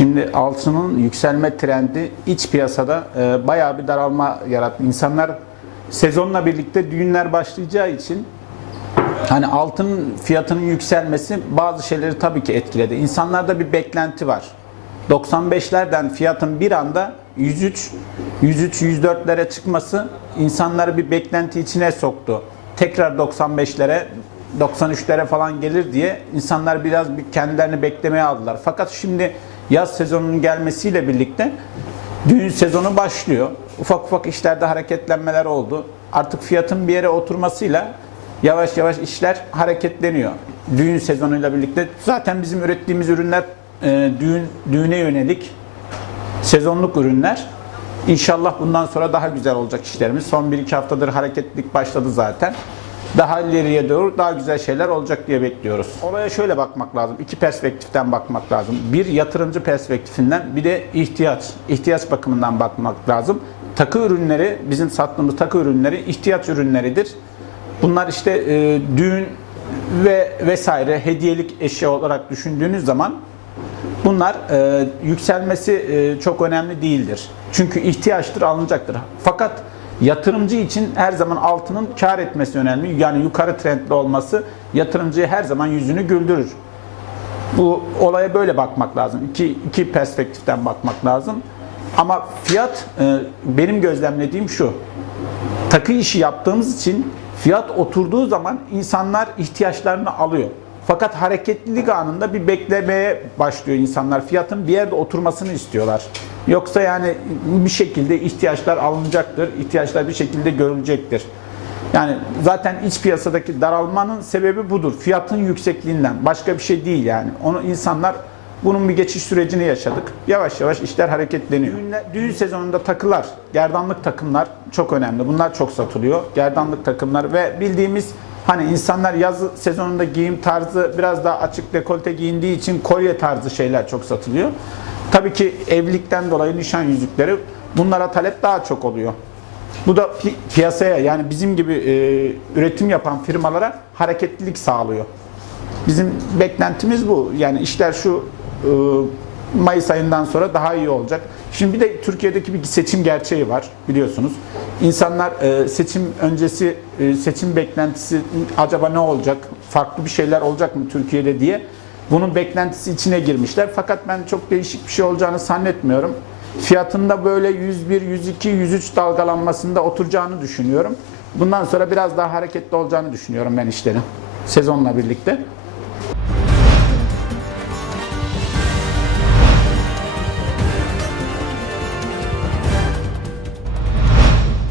Şimdi altının yükselme trendi iç piyasada e, bayağı bir daralma yarattı. İnsanlar sezonla birlikte düğünler başlayacağı için hani altının fiyatının yükselmesi bazı şeyleri tabii ki etkiledi. İnsanlarda bir beklenti var. 95'lerden fiyatın bir anda 103, 103, 104'lere çıkması insanları bir beklenti içine soktu. Tekrar 95'lere, 93'lere falan gelir diye insanlar biraz bir kendilerini beklemeye aldılar. Fakat şimdi yaz sezonunun gelmesiyle birlikte düğün sezonu başlıyor. Ufak ufak işlerde hareketlenmeler oldu. Artık fiyatın bir yere oturmasıyla yavaş yavaş işler hareketleniyor. Düğün sezonuyla birlikte zaten bizim ürettiğimiz ürünler e, düğün düğüne yönelik sezonluk ürünler. İnşallah bundan sonra daha güzel olacak işlerimiz. Son 1-2 haftadır hareketlilik başladı zaten. Daha ileriye doğru daha güzel şeyler olacak diye bekliyoruz. Olaya şöyle bakmak lazım. İki perspektiften bakmak lazım. Bir yatırımcı perspektifinden bir de ihtiyaç. ihtiyaç bakımından bakmak lazım. Takı ürünleri, bizim sattığımız takı ürünleri ihtiyaç ürünleridir. Bunlar işte e, düğün ve vesaire hediyelik eşya olarak düşündüğünüz zaman Bunlar e, yükselmesi e, çok önemli değildir. Çünkü ihtiyaçtır, alınacaktır. Fakat yatırımcı için her zaman altının kar etmesi önemli. Yani yukarı trendli olması yatırımcıya her zaman yüzünü güldürür. Bu olaya böyle bakmak lazım. İki, iki perspektiften bakmak lazım. Ama fiyat e, benim gözlemlediğim şu. Takı işi yaptığımız için fiyat oturduğu zaman insanlar ihtiyaçlarını alıyor. Fakat hareketlilik anında bir beklemeye başlıyor insanlar. Fiyatın bir yerde oturmasını istiyorlar. Yoksa yani bir şekilde ihtiyaçlar alınacaktır. ihtiyaçlar bir şekilde görülecektir. Yani zaten iç piyasadaki daralmanın sebebi budur. Fiyatın yüksekliğinden. Başka bir şey değil yani. Onu insanlar bunun bir geçiş sürecini yaşadık. Yavaş yavaş işler hareketleniyor. Düğünler- düğün sezonunda takılar, gerdanlık takımlar çok önemli. Bunlar çok satılıyor. Gerdanlık takımlar ve bildiğimiz hani insanlar yaz sezonunda giyim tarzı biraz daha açık dekolte giyindiği için kolye tarzı şeyler çok satılıyor. Tabii ki evlilikten dolayı nişan yüzükleri bunlara talep daha çok oluyor. Bu da pi- piyasaya yani bizim gibi e, üretim yapan firmalara hareketlilik sağlıyor. Bizim beklentimiz bu. Yani işler şu e, Mayıs ayından sonra daha iyi olacak. Şimdi bir de Türkiye'deki bir seçim gerçeği var biliyorsunuz. İnsanlar e, seçim öncesi e, seçim beklentisi acaba ne olacak? Farklı bir şeyler olacak mı Türkiye'de diye bunun beklentisi içine girmişler. Fakat ben çok değişik bir şey olacağını zannetmiyorum. Fiyatında böyle 101, 102, 103 dalgalanmasında oturacağını düşünüyorum. Bundan sonra biraz daha hareketli olacağını düşünüyorum ben işlerin sezonla birlikte.